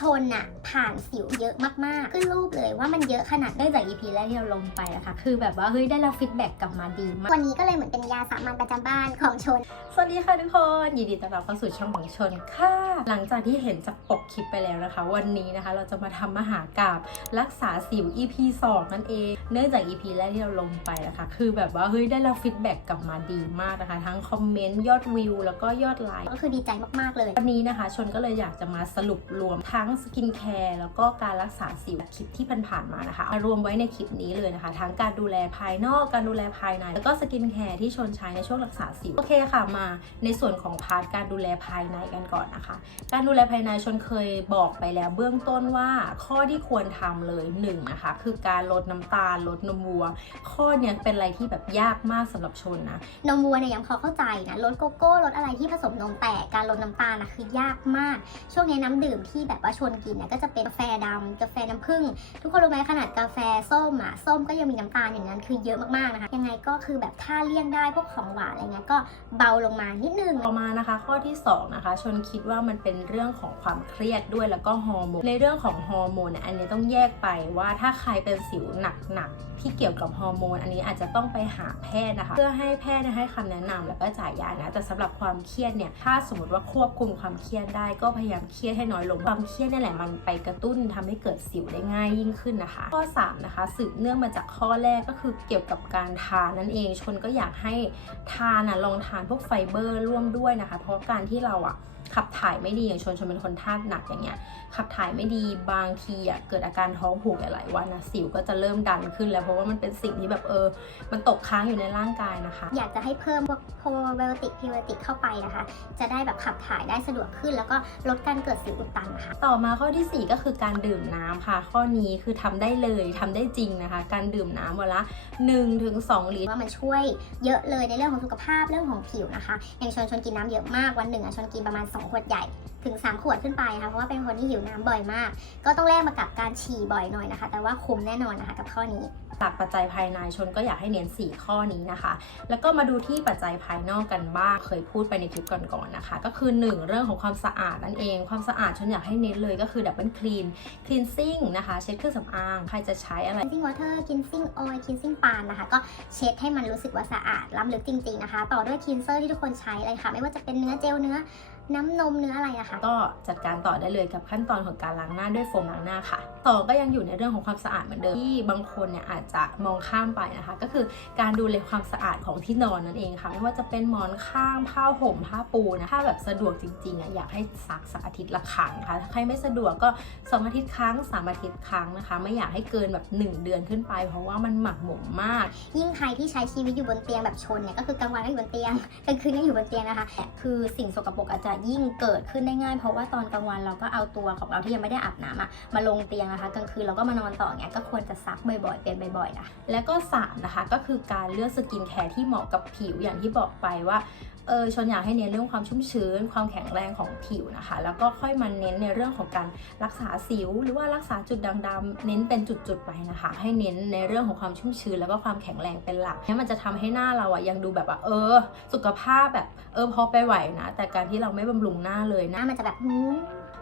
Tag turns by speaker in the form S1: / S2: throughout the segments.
S1: ชนอะผ่านสิวเยอะมากๆ ขึ้นรูปเลยว่ามันเยอะขนาด
S2: เนื่องจาก EP แรกที่เราลงไปอะค่ะคือแบบว่าเฮ้ยได้รับฟีดแบ็กกลับมาดีมาก
S1: วันนี้ก็เลยเหมือนเป็นยาสามัญประจำบ้านของชน
S2: สวัสดีค่ะทุกคนยินดีต้อนรับเข้าสู่ช่องของชนค่ะ หลังจากที่เห็นจากปกคลิปไปแล้วนะคะ วันนี้นะคะเราจะมาทำมหากาบรักษาสิว EP 2 นั่นเอง เนื่องจาก EP แรกที่เราลงไปนะคะ คือแบบว่าเฮ้ยได้รับฟีดแบ็กกลับมาดีมากนะคะ ทั้งคอมเมนต์ยอดวิวแล้วก็ยอดไลค์
S1: ก็คือดีใจมากๆเลย
S2: วันนี้นะคะ ชนก็เลยอยากจะมาสรุปรวมทั้งสกินแคร์แล้วก็การรักษาสิวคลิปที่ผ่านๆมานะคะมารวมไว้ในคลิปนี้เลยนะคะ ทั้งการดูแลภายนอกการดูแลภายใน แล้วก็สกินแคร์ที่ชนใช้ในช่วงรักษาสิวโอเคค่ะมาในส่วนของพาร์ทการดูแลภายในกันก่อนนะคะ การดูแลภายในชนเคยบอกไปแล้วเบื้องต้นว่าข้อที่ควรทำเลยหนึ่งนะคะคือการลดน้ำตาลลดนมวัว ข้อเนี้ยเป็นอะไรที่แบบยากมากสำหรับชนนะ
S1: นมวัวเนี่ยยังพอเข้าใจนะลดโกโก้ลดอะไรที่ผสมนมแต่การลดน้ำตาลนะคือยากมาก ช่วงนี้น้ำดื่มที่แบบว่าชวนกินนะก็จะเป็นกาแฟดำกาแฟน้ำผึ้งทุกคนรู้ไหมขนาดกาแฟส้มอะส้มก็ยังมีน้ำตาลอย่างนั้นคือเยอะมากๆนะคะยังไงก็คือแบบถ้าเลี่ยงได้พวกของหวานอะไรเงี้ยก็เบาลงมานิดนึง
S2: ต่อมานะคะ ข้อที่2นะคะชนคิดว่ามันเป็นเรื่องของความเครียดด้วยแล้วก็ฮอร์โมนในเรื่องของฮอร์โมนเนี่ยอันนี้ต้องแยกไปว่าถ้าใครเป็นสิวหนักๆที่เกี่ยวกับฮอร์โมน อันนี้อาจจะต้องไปหาแพทย์นะคะ เพื่อให้แพทย์ให้คำแนะนำแล้วก็จ่ายยานะแต่สำหรับความเครียดเนี่ยถ้าสมมติว่าควบคุมความเครียดได้ก็พยายามเครียดให้น้อยลงความเครียดนี่แหละมันไปกระตุ้นทำให้เกิดสิวได้ง่ายยิ่งขึ้นนะคะ ข้อ 3 นะคะ สืบเนื่องมาจากข้อแรกก็คือเกี่ยวกับการทานนั่นเองชนก็อยากให้ทานอะลองทานพวกไฟเบอร์ร่วมด้วยนะคะ เพราะการที่เราอะ ขับถ่ายไม่ดีอย่างชนชนเป็นคนธาตุหนักอย่างเงี้ยขับถ่ายไม่ดีบางทีอะเกิดอาการท้องผูกหลายๆวันนะสิวก็จะเริ่มดันขึ้นแล้วเพราะว่ามันเป็นสิ่งที่แบบเออ มันตกค้างอยู่ในร่างกายนะคะ
S1: อยากจะให้เพิ่มพวกโปรไบโอติกพรีไบโอติกเข้าไปนะคะ จะได้แบบขับถ่ายได้สะดวกขึ้น แล้วก็ลดการเกิดสิวอุดตันนะคะ
S2: ต่อมาข้อทีสี่4 ก็คือการดื่มน้ำค่ะ ข้อนี้คือทำได้เลยทำได้จริงนะคะ การดื่มน้ำวันละ1-2ถึง2ลิตร
S1: ว่ามันช่วยเยอะเลยในเรื่องของสุขภาพเรื่องของผิวนะคะอย่างชนชนกินน้ำเยอะมากวันหนึ่งอะชนกินประมาณ2 ขวดใหญ่ถึง 3 ขวดขึ้นไปนะคะเพราะว่าเป็นคนที่หิวน้ำบ่อยมาก ก็ต้องแลกมากับการฉี่บ่อยหน่อยนะคะ แต่ว่าคุ้มแน่นอนนะคะกับข้อนี้
S2: จากปัจจัยภายในชนก็อยากให้เน้น4 ข้อนี้นะคะ แล้วก็มาดูที่ปัจจัยภายนอกกันบ้างเคยพูดไปในคลิปก่อนๆนะคะ ก็คือ 1 เรื่องของความสะอาดนั่นเอง ความสะอาดชนอยากให้เน้นเลยก็คือดับเบิลคลีนคลีนซิ่งนะคะ เช็ดเครื่องสำอางใครจะใช้อะไร
S1: cleansing water cleansing oil cleansing ปานนะคะ ก็เช็ดให้มันรู้สึกว่าสะอาดล้ำลึกจริงๆนะคะ ต่อด้วย cleanser ที่ทุกคนใช้เลยค่ะ ไม่ว่าจะเป็นเนื้อเจลเนื้อ น้ำนมเนื้ออะไรนะคะ
S2: ก็จัดการต่อได้เลยกับขั้นตอนของการล้างหน้าด้วยโฟมล้างหน้าค่ะ ต่อก็ยังอยู่ในเรื่องของความสะอาดเหมือนเดิมที่บางคนเนี่ยอาจจะมองข้ามไปนะคะ ก็คือการดูแลความสะอาดของที่นอนนั่นเองค่ะ ไม่ว่าจะเป็นหมอนข้างผ้าห่มผ้าปูนะถ้าแบบสะดวกจริงๆอะอยากให้ซักสักอาทิตย์ละครั้งนะคะถ้าใครไม่สะดวกก็สองอาทิตย์ครั้งสามอาทิตย์ครั้งนะคะ ไม่อยากให้เกินแบบหนึ่งเดือนขึ้นไป เพราะว่ามันหมักหมมมาก
S1: ยิ่งใครที่ใช้ชีวิตอยู่บนเตียงแบบชนเนี่ยก็คือกลางวันก็อยู่บนเตียงกลางคืนก็อยู่บนเตียงนะคะแต่คือสิ่งสกปรกอาจจะยิ่งเกิดขึ้นได้ง่าย เพราะว่าตอนกลางวันเราก็เอาตัวของเราที่ยังไม่ได้อาบน้ำอะมาลงเตียงนะคะกลางคืนเราก็มานอนต่อเงี้ยก็ควรจะซักบ่อยๆเปลี่ยนบ่อยๆนะ
S2: แล้วก็3นะคะก็คือการเลือกสกินแคร์ที่เหมาะกับผิวอย่างที่บอกไปว่า เออชนอยากให้เน้นเรื่องความชุ่มชื้น ความแข็งแรงของผิวนะคะ แล้วก็ค่อยมาเน้นในเรื่องของการรักษาสิว หรือว่ารักษาจุดด่างดำเน้นเป็นจุดๆไปนะคะ ให้เน้นในเรื่องของความชุ่มชื้น แล้วก็ความแข็งแรงเป็นหลักนี่มันจะทำให้หน้าเราอะยังดูแบบว่าเออ สุขภาพแบบเออพอไปไหวนะ แต่การที่เราไม่บำรุงหน้าเลย
S1: ห
S2: นะ
S1: น้ามันจะแบบ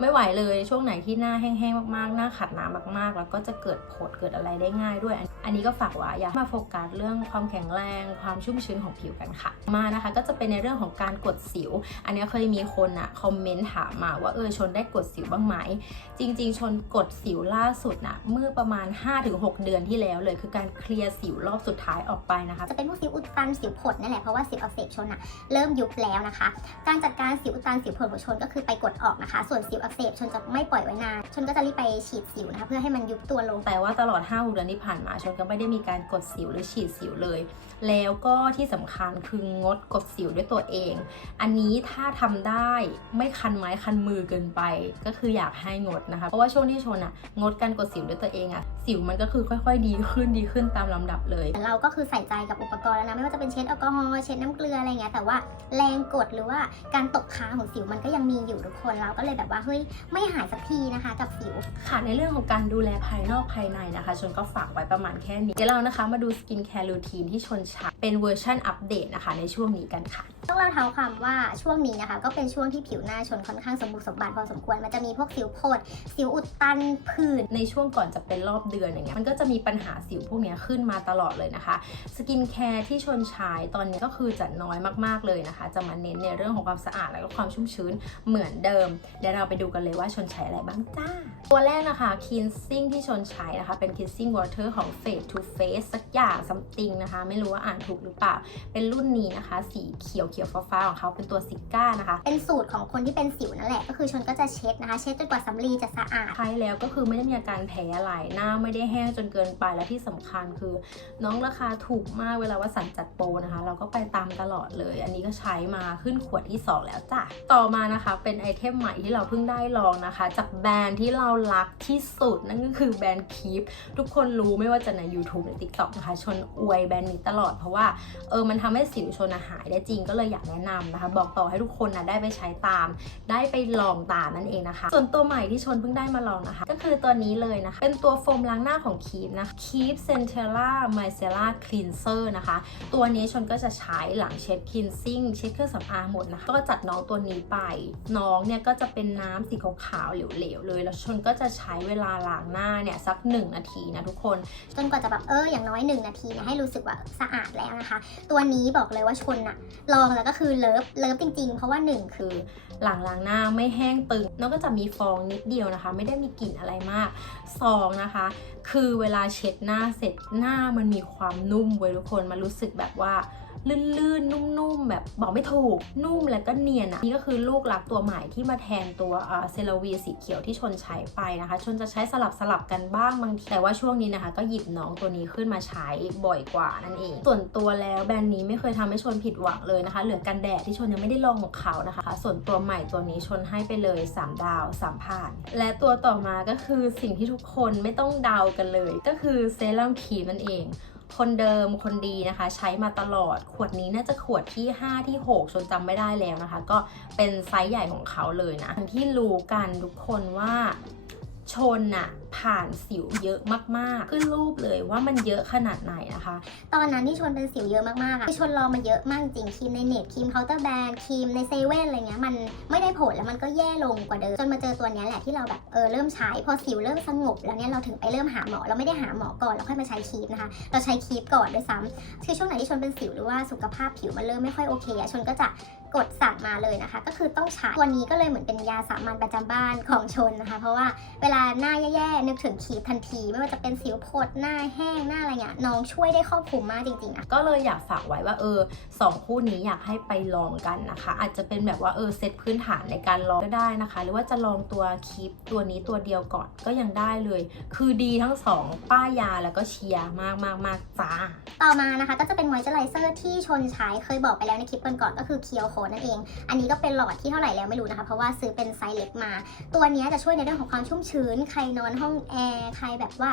S2: ไม่ไหวเลยช่วงไหนที่หน้าแห้งๆมากๆ หน้าขัดน้ำมากๆ แล้วก็จะเกิดผดเกิดอะไรได้ง่ายด้วย อันนี้ก็ฝากไว้อยากมาโฟกัสเรื่องความแข็งแรง ความชุ่มชื้นของผิวกันค่ะ มานะคะก็จะเป็นในเรื่องของการกดสิว อันนี้เคยมีคนอะคอมเมนต์ถามมาว่าเออชนได้กดสิวบ้างไหม จริง ๆ ชนกดสิวล่าสุดนะเมื่อประมาณ 5-6 เดือนที่แล้วเลย คือการเคลียร์สิวรอบสุดท้ายออกไปนะคะ
S1: จะเป็นพวกสิวอุดตันสิวผดนั่นแหละเพราะว่าสิวอักเสบชนอะเริ่มยุบแล้วนะคะ การจัดการสิวอุดตันสิวผดของชนก็คือไปกดออกนะคะ ส่วนสิวอักเสบชนจะไม่ปล่อยไว้นานชนก็จะรีบไปฉีดสิวนะคะเพื่อให้มันยุบตัวลง
S2: แต่ว่าตลอด5เดือนที่ผ่านมาชนก็ไม่ได้มีการกดสิวหรือฉีดสิวเลย แล้วก็ที่สำคัญคืองดกดสิวด้วยตัวเอง อันนี้ถ้าทำได้ไม่คันไม้คันมือเกินไป ก็คืออยากให้งดนะคะ เพราะว่าช่วงที่ชนอะงดการกดสิวด้วยตัวเองอะ สิวมันก็คือค่อยๆ ดีขึ้นดีขึ้นตามลำดับเลย
S1: เราก็คือใส่ใจกับอุปกรณ์แล้วนะ ไม่ว่าจะเป็นเช็ดแอลกอฮอล์เช็ดน้ำเกลืออะไรเงี้ยแต่ว่าแรงกดหรือว่าการตกค้างของสิวมันก็ยังมีอยู่ทุกคนเราก็เลยแบบว่าเฮ้ยไม่หายสักทีนะคะ กับสิว
S2: ค่ะในเรื่องของการดูแลภายนอกภายในนะคะ ชนก็ฝากไว้ประมาณแค่นี้เดี๋ยวเรานะคะมาดูสกินแคร์รูทีนที่ชนใช้เป็นเวอร์ชันอัปเดตนะคะในช่วงนี้กันค่ะ
S1: ต้องเล่าเท้าความว่าช่วงนี้นะคะก็เป็นช่วงที่ผิวหน้าชนค่อนข้างสมบูรณ์สมบันพอสมควร มันจะมีพวกสิวโพดสิวอุดตันผื่น
S2: ในช่วงก่อนจะเป็นรอบเดือนอย่างเงี้ยมันก็จะมีปัญหาสิวพวกนี้ขึ้นมาตลอดเลยนะคะ สกินแคร์ที่ชนใช้ตอนนี้ก็คือจะน้อยมากๆเลยนะคะ จะมาเน้นในเรื่องของความสะอาดแล้วก็ความชุ่มชื้นเหมือนเดิม เดี๋ยวเราไปดูกันเลยว่าชนใช้อะไรบ้างจ้าตัวแรกนะคะ cleansing ที่ชนใช้นะคะ เป็น cleansing water ของ Face to Face สักอย่าง something นะคะ ไม่รู้ว่าอ่านถูกหรือเปล่า เป็นรุ่นนี้นะคะ สีเขียวขียวๆฟ้าๆของเขาเป็นตัวซิก้านะคะ
S1: เป็นสูตรของคนที่เป็นสิวนั่นแหละ ก็คือชนก็จะเช็ดนะคะ เช็ดจนกว่าสำลีจะสะอาด
S2: ใช้แล้วก็คือไม่ได้มีอาการแพ้อะไรหน้าไม่ได้แห้งจนเกินไปและที่สำคัญคือ น้องราคาถูกมากเวลาว่าสันจัดโปรนะคะ เราก็ไปตามตลอดเลย อันนี้ก็ใช้มาขึ้นขวดที่ 2 แล้วจ้ะต่อมานะคะ เป็นไอเทมใหม่ที่เราเพิ่งได้ลองนะคะ จากแบรนด์ที่เรารักที่สุดนั่นก็คือแบรนด์คีปทุกคนรู้ไม่ว่าจะใน YouTube หรือ TikTok นะคะ ชนอวยแบรนด์นี้ตลอดเพราะว่าเออมันทำให้สิวชนอะหายได้จริงก็เลยอยากแนะนำนะคะ บอกต่อให้ทุกคนนะได้ไปใช้ตาม ได้ไปลองตามนั่นเองนะคะ ส่วนตัวใหม่ที่ชนเพิ่งได้มาลองนะคะ ก็คือตัวนี้เลยนะคะ เป็นตัวโฟมล้างหน้าของคีฟนะคะ Keep Centella Micellar Cleanser นะคะ ตัวนี้ชนก็จะใช้หลังเช็ด cleansing เช็ดเครื่องสำอางหมดนะคะ ก็จัดน้องตัวนี้ไป น้องเนี่ยก็จะเป็นน้ำสีขาวๆเหลวๆเลย แล้วชนก็จะใช้เวลาล้างหน้าเนี่ยสัก 1 นาทีนะทุกคน
S1: จนกว่าจะแบบเอออย่างน้อย 1 นาทีเนะให้รู้สึกว่าสะอาดแล้วนะคะ ตัวนี้บอกเลยว่าชนอะลองแล้วก็คือเลิฟเลิฟจริง ๆ เพราะว่า1คือ
S2: คือหลังล้างหน้าไม่แห้งตึงแล้วก็จะมีฟองนิดเดียวนะคะ ไม่ได้มีกลิ่นอะไรมากสองนะคะ คือเวลาเช็ดหน้าเสร็จหน้ามันมีความนุ่มเว้ยทุกคนมันรู้สึกแบบว่า ลื่นๆ นุ่มๆ แบบบอกไม่ถูก นุ่มแล้วก็เนียนอะ นี่ก็คือลูกรักตัวใหม่ที่มาแทนตัวเซลวีสีเขียวที่ชนใช้ไปนะคะ ชนจะใช้สลับสลับกันบ้างบางที แต่ว่าช่วงนี้นะคะ ก็หยิบน้องตัวนี้ขึ้นมาใช้บ่อยกว่านั่นเอง ส่วนตัวแล้วแบรนด์นี้ไม่เคยทำให้ชนผิดหวังเลยนะคะ เหลือกันแดดที่ชนยังไม่ได้ลองของเขานะคะ ส่วนตัวใหม่ตัวนี้ชนให้ไปเลย 3 ดาว3ผ่าน และตัวต่อมาก็คือสิ่งที่ทุกคนไม่ต้องเดากันเลย ก็คือเซรั่มครีมนั่นเอง คนเดิมคนดีนะคะ ใช้มาตลอดขวดนี้น่าจะขวดที่ 5 ที่6ชนจำไม่ได้แล้วนะคะ ก็เป็นไซส์ใหญ่ของเขาเลยนะที่รู้กันทุกคนว่าชนอะ ผ่านสิวเยอะมากๆ ขึ้นรูปเลยว่ามันเยอะขนาดไหนนะคะ
S1: ตอนนั้นที่ชนเป็นสิวเยอะมากๆอะคือชนลองมาเยอะมากจริงครีมในเน็ตครีมเคาน์เตอร์แบรนด์ครีมในเซเว่นอะไรเงี้ยมันไม่ได้ผลแล้วมันก็แย่ลงกว่าเดิมจนมาเจอตัวนี้แหละที่เราแบบเออเริ่มใช้พอสิวเริ่มสงบแล้วเนี่ยเราถึงไปเริ่มหาหมอเราไม่ได้หาหมอก่อนแล้วค่อยมาใช้ครีมนะคะเราใช้ครีมก่อนด้วยซ้ำคือช่วงไหนที่ชนเป็นสิวหรือว่าสุขภาพผิวมันเริ่มไม่ค่อยโอเคอะชนก็จะกดสั่งมาเลยนะคะ ก็คือต้องใช้ตัวนี้ก็เลยเหมือนเป็นยาสามัญประจำบ้านของชนนะคะ เพราะว่าเวลาหน้าแย่ๆนึกถึงครีมทันที ไม่ว่าจะเป็นสิวพดหน้าแห้งหน้าอะไรเงี้ยน้องช่วยได้ครอบคลุมมากจริงๆนะ
S2: ก็เลยอยากฝากไว้ว่าเออสองคู่นี้อยากให้ไปลองกันนะคะ อาจจะเป็นแบบว่าเออเซตพื้นฐานในการลองก็ได้นะคะ หรือว่าจะลองตัวคลิปตัวนี้ตัวเดียวก่อนก็ยังได้เลย คือดีทั้งสองป้ายยาแล้วก็เชียร์มากมากมากๆจ้า
S1: ต่อมานะคะก็จะเป็นมอยเจอไรเซอร์ที่ชนใช้เคยบอกไปแล้วในคลิปก่อนๆก็คือเคียวโคนั่นเอง อันนี้ก็เป็นหลอดที่เท่าไหร่แล้วไม่รู้นะคะ เพราะว่าซื้อเป็นไซส์เล็กมา ตัวเนี้ยจะช่วยในเรื่องของความชุ่มชื้นใครนอนห้อง่องแอร์ใครแบบว่า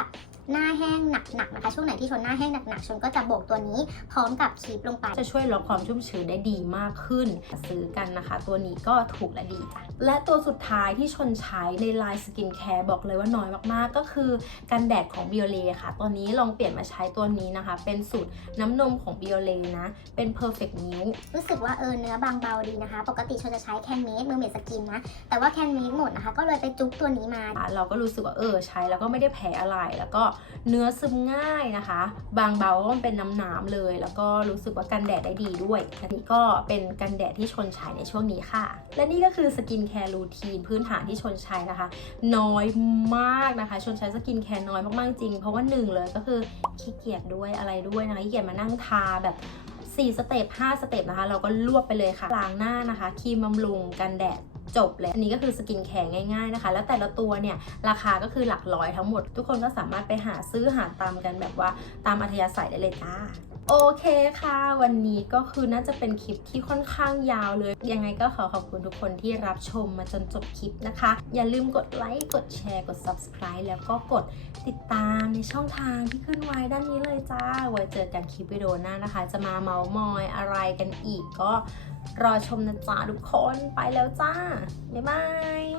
S1: หน้าแห้งหนักๆนะคะ ช่วงไหนที่ชนหน้าแห้งหนักๆชนก็จะโบกตัวนี้พร้อมกับครีมลงไป
S2: จะช่วยลดความชุ่มชื้นได้ดีมากขึ้น ซื้อกันนะคะ ตัวนี้ก็ถูกและดีจ้ะและตัวสุดท้ายที่ชนใช้ใน Line Skin Care บอกเลยว่าน้อยมากๆ ก็คือกันแดดของ b i o l e ค่ะ ตอนนี้ลองเปลี่ยนมาใช้ตัวนี้นะคะ เป็นสูตรน้ำนมของ b i o l e นะ เป็น Perfect Milk
S1: รู้สึกว่าเออเนื้อบางเบาดีนะคะ ปกติชนจะใช้แคนเมสเมอร์เมดสกินนะ แต่ว่าแคนเมสหมดนะคะ ก็เลยไปจุ๊บตัวนี้มา
S2: เราก็รู้สึกว่าเออใช้แล้วก็ไม่ได้แพ้อะไรแล้วก็เนื้อซึมง่ายนะคะ บางเบาก็เป็นน้ำน้ำๆเลย แล้วก็รู้สึกว่ากันแดดได้ดีด้วยอันนี้ก็เป็นกันแดดที่ชนใช้ในช่วงนี้ค่ะ และนี่ก็คือสกินแคร์รูทีนพื้นฐานที่ชนใช้นะคะ น้อยมากนะคะ ชนใช้สกินแคร์น้อยมากๆจริง เพราะว่าหนึ่งเลยก็คือขี้เกียจด้วยอะไรด้วยนะคะขี้เกียจมานั่งทาแบบ4สเต็ป5สเต็ปนะคะ เราก็รวบไปเลยค่ะล้างหน้านะคะครีมบำรุงกันแดด จบเลยอันนี้ก็คือสกินแคร์ง่ายๆนะคะ แล้วแต่ละตัวเนี่ยราคาก็คือหลักร้อยทั้งหมด ทุกคนก็สามารถไปหาซื้อหาตามกันแบบว่าตามอัธยาศัยได้เลยจ้าโอเคค่ะ วันนี้ก็คือน่าจะเป็นคลิปที่ค่อนข้างยาวเลย ยังไงก็ขอขอบคุณทุกคนที่รับชมมาจนจบคลิปนะคะ อย่าลืมกดไลค์ กดแชร์ กด subscribe แล้วก็กดติดตามในช่องทางที่ขึ้นไว้ด้านนี้เลยจ้า ไว้เจอกันคลิปวิดีโอหน้านะคะ จะมาเมาส์มอยอะไรกันอีกก็รอชมนะจ๊ะทุกคนไปแล้วจ้า บ๊ายบาย